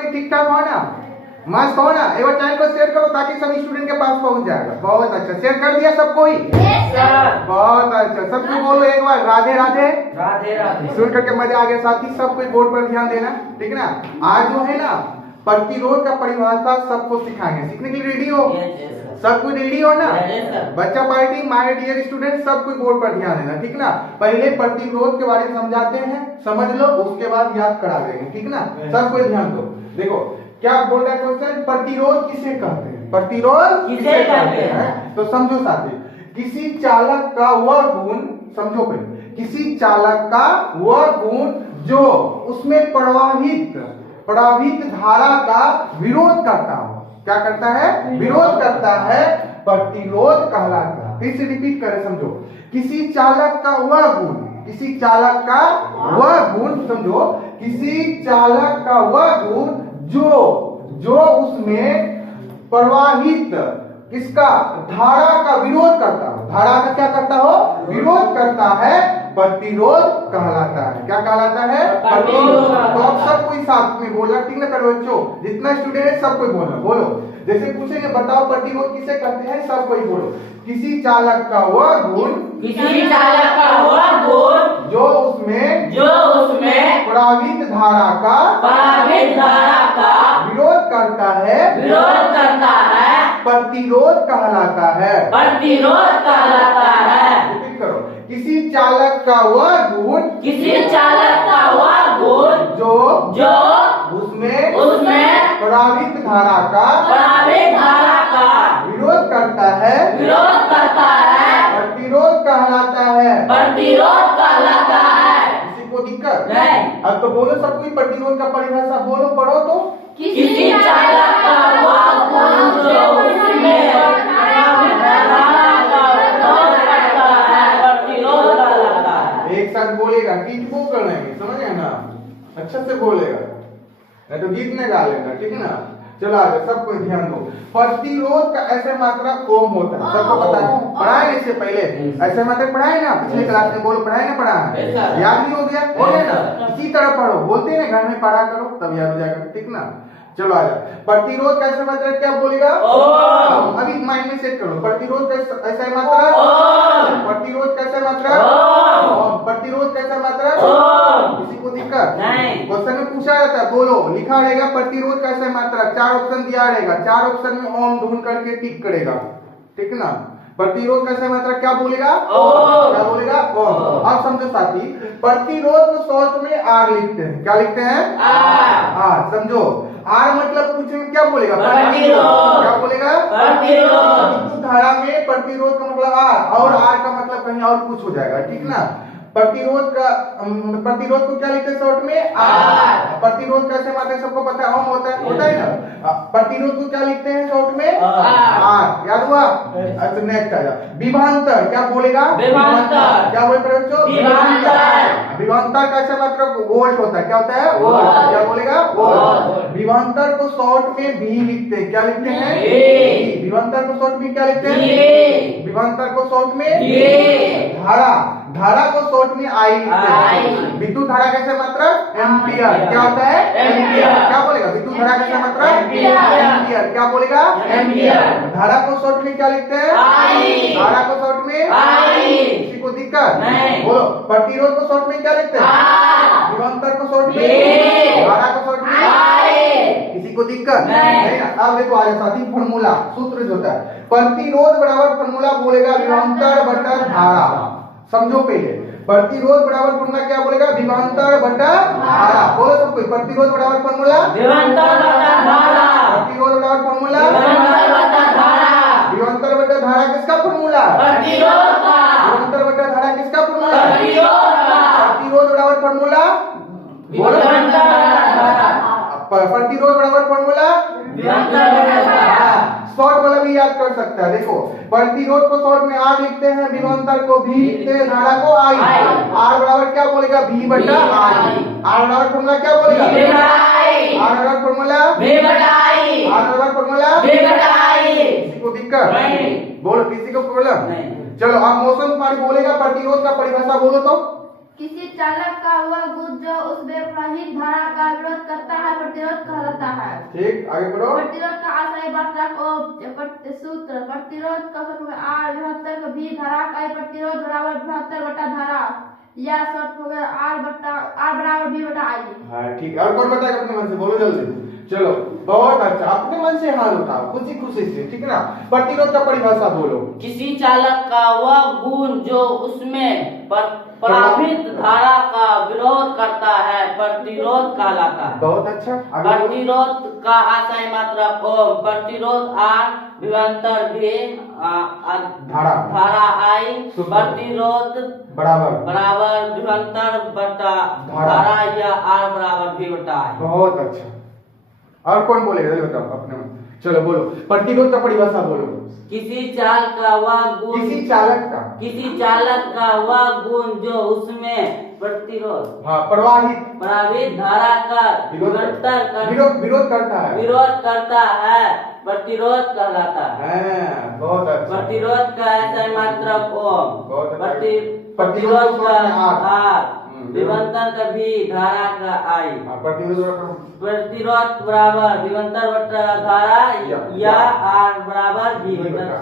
कोई ठीक ठाक हो ना, मस्त हो ना। एक बार चैनल को शेयर करो ताकि सभी स्टूडेंट के पास पहुंच जाएगा। बहुत अच्छा, शेयर कर दिया सब कोई? बहुत अच्छा, सबको बोलो एक बार राधे राधे। राधे राधे। सुन करके मजा आ गया साथी, सब कोई बोर्ड पर ध्यान देना, ठीक ना। आज जो है ना प्रतिरोध का परिभाषा सबको सिखाएंगे, सीखने के लिए रेडी हो? सब कोई रेडी हो ना? बच्चा पार्टी, माय डियर स्टूडेंट, सब कोई बोर्ड पर ध्यान देना, ठीक ना। पहले प्रतिरोध के बारे में समझाते हैं, समझ लो, उसके बाद याद करा देंगे, ठीक ना। सब कोई ध्यान दो। देखो क्या बोल रहा है क्वेश्चन, प्रतिरोध किसे कहते हैं? प्रतिरोध किसे कहते हैं? तो समझो साथी, किसी चालक का वह गुण, समझो पहले, किसी चालक का वह गुण जो उसमें प्रवाहित धारा का विरोध करता हो। क्या करता है? विरोध करता है, प्रतिरोध कहलाता है। फिर से रिपीट करें, समझो, किसी चालक का वह गुण, किसी चालक का वह गुण, समझो, किसी चालक का वह गुण जो उसमें प्रवाहित किसका धारा का विरोध करता हो। धारा का क्या करता हो? विरोध करता है, प्रतिरोध कहलाता है। क्या कहलाता है? प्रतिरोध। तो अब सब कोई साथ में बोलना, ठीक ना करो बच्चों, जितना स्टूडेंट है सब कोई बोलना। बोलो, जैसे पूछेंगे बताओ प्रतिरोध किसे कहते हैं, सब कोई बोलो। किसी चालक का वह गुण, किसी चालक का वह गुण जो उसमें प्रवाहित धारा का विरोध करता है, प्रतिरोध कहलाता है। प्रतिरोध कहलाता है। रिपीट करो, किसी चालक का वह गुण, जो उसमें प्रवाहित धारा का विरोध करता है, प्रतिरोध कहलाता है। किसी को दिक्कत नहीं। अब तो बोलो सब कोई प्रतिरोध का परिभाषा बोलो, पढ़ो तो। किसी चालक का वह गुण जो उसमें प्रतिरोध कहलाता है। एक साथ बोलेगा, गीत को कर लेंगे, समझ गए ना, अच्छे से बोलेगा, नहीं तो गीत में गा लेगा, ठीक है ना। चलो आगे, सब कोई ध्यान दो। प्रतिरोध का ऐसे मात्रा ओम होता है, सबको पता है, पढ़ाए इससे पहले ऐसे मात्रा पढ़ाए ना पिछले क्लास में, बोलो पढ़ाए ना, पढ़ा है, याद नहीं हो गया? हो गया ना, इसी तरह पढ़ो, बोलते हैं ना घर में पढ़ा करो तब याद हो जाएगा, ठीक ना। चलो आजा, प्रतिरोध का ऐसा मात्रा क्या बोलेगा? अभी माइंड में सेट करो, प्रतिरोध का ऐसा मात्रा, प्रतिरोध कैसा मात्रा, प्रतिरोध कैसा मात्रा, किसी को दिक्कत नहीं। क्वेश्चन में पूछा जाता है, बोलो, लिखा रहेगा प्रतिरोध कैसा मात्रा, 4 ऑप्शन दिया रहेगा, 4 ऑप्शन में ओम ढूंढ करके टिक करेगा, ठीक ना। प्रतिरोध कैसा मात्रा क्या बोलेगा? क्या बोलेगा? ओम। अब समझो साथी, प्रतिरोध को शॉर्ट में आर लिखते हैं, क्या लिखते हैं? आर। समझो, आर मतलब पूछेंगे क्या बोलेगा? प्रतिरोध। क्या बोलेगा? प्रतिरोध। विद्युत धारा में प्रतिरोध का मतलब आर, और आर का मतलब कहीं और कुछ हो जाएगा, ठीक ना। प्रतिरोध को क्या लिखते हैं शॉर्ट में? आर। प्रतिरोध कैसे मात्रा सबको पता है, ओम होता है ना। प्रतिरोध को क्या लिखते हैं शॉर्ट में? आर। याद हुआ? अच्छा नेक्स्ट आ जाओ, विभवांतर क्या बोलेगा? विभवांतर। क्या बोलते हैं बच्चों? विभवांतर। विभवांतर कैसे मात्रा वोल्ट होता है, क्या होता है? वोल्ट। क्या बोलेगा? वोल्ट। विभवांतर को शॉर्ट में भी लिखते हैं, क्या लिखते हैं? विभवांतर को शॉर्ट में क्या लिखते हैं? विभवांतर को शॉर्ट में धारा को शॉर्ट में आई लिखते हैं। विद्युत धारा कैसे मात्रा? एम्पियर। क्या होता है? एम्पियर। क्या बोलेगा? विद्युत धारा कैसे मात्रा? एम्पियर। क्या बोलेगा? एम्पियर। धारा को शॉर्ट में क्या लिखते हैं? धारा को शॉर्ट में किसी को दिक्कत नहीं। बोलो, प्रतिरोध को शॉर्ट में क्या लिखते हैं? विभवांतर को शॉर्ट में, धारा को शॉर्ट में, किसी को दिक्कत नहीं ना। अब देखो आगे साथी, फॉर्मूला सूत्र जो होता है, प्रतिरोध बराबर फॉर्मूला बोलेगा विभवांतर बटा धारा। समझो पहले, प्रतिरोध बराबर फॉर्मूला क्या बोलेगा? विभवांतर बटा धारा। बोलो सब कोई, प्रतिरोध बराबर फॉर्मूला विभवांतर बटा धारा। प्रतिरोध बराबर फॉर्मूला विभवांतर बटा धारा। विभवांतर बटा धारा किसका फॉर्मूला? प्रतिरोध का। विभवांतर बटा धारा किसका फॉर्मूला? प्रतिरोध का। प्रतिरोध बराबर फॉर्मूला विभवांतर बटा धारा। प्रतिरोध बराबर फॉर्मूला विभवांतर बटा धारा। शॉर्ट वाला भी याद कर सकता है। देखो, प्रतिरोध को शॉर्ट में आर लिखते हैं, विभवांतर को भी लिखते हैं, धारा को आई। आर बराबर क्या बोलेगा? V बटा आई। आर बराबर फॉर्मूला क्या बोलेगा? आर बराबर फॉर्मूला आर बराबर फॉर्मूला किसी को दिक्कत नहीं। बोलो, किसी को प्रॉब्लम? नहीं। चलो अब मौसम तुम्हारी बोलेगा प्रतिरोध का परिभाषा बोलो तो। किसी चालक का वह गुण जो उसमें प्रवाहित धारा का विरोध करता है प्रतिरोध कहलाता है। ठीक, आगे बढ़ो। प्रतिरोध का आशय मात्रक और सूत्र प्रतिरोध का सूत्र आर विभक्तर का भी धारा का प्रतिरोध बराबर विभक्तर बटा धारा या शॉर्ट हो गया आर बराबर भी बटा आई। हाँ ठीक, और कौन बताएगा अपने मन से, बोलो जल्दी। चलो बहुत अच्छा, अपने मन से हाथ उठाओ खुशी खुशी से, ठीक है ना। प्रतिरोध का परिभाषा बोलो। किसी चालक का वह गुण जो उसमें प्रवाहित धारा का विरोध करता है प्रतिरोध कहलाता है। बहुत अच्छा, आगे बोलो। प्रतिरोध का आशय मात्रक ओम प्रतिरोध आर विभवांतर भी धारा आई प्रतिरोध बराबर विभवांतर बटा धारा या आर बराबर भी बटा आई। बहुत अच्छा, और कौन बोलेगा जल्दी बताओ अपने मन। चलो बोलो, प्रतिरोध का परिभाषा बोलो। किसी चालक का वह गुण जो उसमें प्रतिरोध प्रवाहित धारा का विरोध करता है प्रतिरोध कहलाता है। बहुत अच्छा, प्रतिरोध का ऐसा मात्रक ओम प्रतिरोध का आर विभवांतर का भी धारा का आई प्रतिरोध बराबर विभवांतर बटा धारा या आर बराबर भी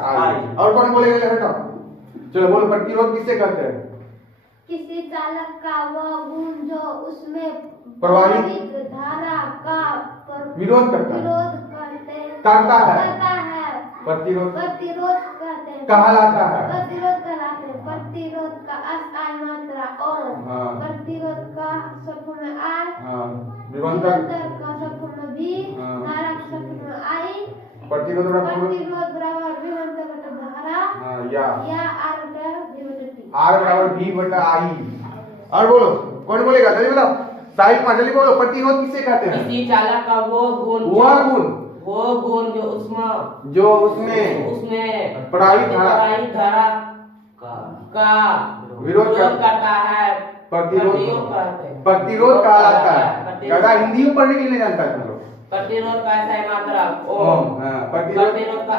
आई। और कौन बोलेगा हटाओ। चलो बोलो, प्रतिरोध किससे कहते हैं? किसी चालक का वह गुण जो उसमें प्रवाहित धारा का विरोध करता है प्रतिरोध कहते हैं कहलाता है। प्रतिरोध कहलाते हैं। प्रतिरोध का अस्थायी मात्रा और प्रतिरोध का शब्द में आर विभवांतर का शब्द में भी धारा का शब्द में आई प्रतिरोध बराबर विभवांतर बटा धारा या आर बराबर भी बटा आई। और बोलो, कौन बोलेगा जल्दी बताओ, साहिब में जल्दी बोलो, प्रतिरोध किसे कहते हैं? किसी चालक का वो गुण जो उसमें प्रवाहित धारा का विरोध करता है प्रतिरोध कहलाता है। ज्यादा हिंदी में पढ़ने के लिए नहीं जानता है तुम लोग। प्रतिरोध का ऐसा मात्रक ओम प्रतिरोध का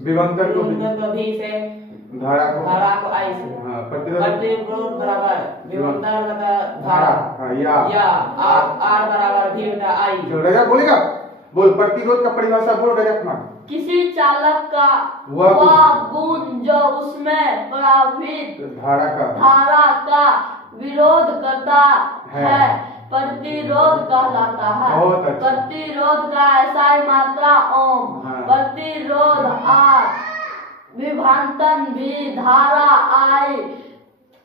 विभवांतर को भी से धारा को आई से प्रतिरोध बराबर विभवांतर बटा धारा या आर बराबर भी बटा आई। रजत बोलेगा, बोल प्रतिरोध का परिभाषा बोल रजत मान। किसी चालक का वह गुण जो उसमें प्रवाहित धारा का विरोध करता है प्रतिरोध कहलाता है। प्रतिरोध का ऐसा मात्रा ओम प्रतिरोध आर विभवांतर भी धारा आई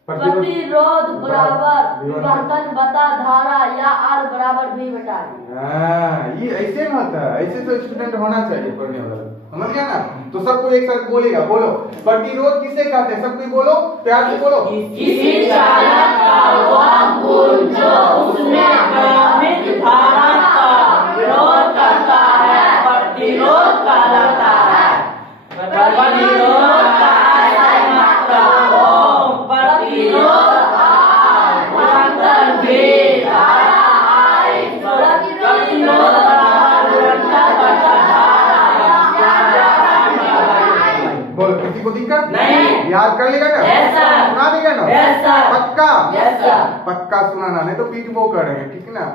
प्रतिरोध बराबर विभवांतर बता धारा या आर बराबर भी बटा। ये ऐसे में होता है, ऐसे तो स्टूडेंट होना चाहिए पढ़ने वाला, समझ गया ना। तो सबको एक साथ बोलेगा, बोलो प्रतिरोध किसे कहते हैं, सब कोई बोलो, प्यार से बोलो। किसी चालक का वह गुण जो उसमें प्रवाहित धारा का विरोध करता है प्रतिरोध कहलाता है। प्रतिरोध का ऐसा मात्रक ओम प्रतिरोध विभवांतर भी धारा आई प्रतिरोध बोलो, किसी को दिक्कत नहीं, याद कर लेगा ना, सुना देगा ना, पक्का पक्का सुनाना, नहीं तो पीठ वो करेंगे, ठीक है ना।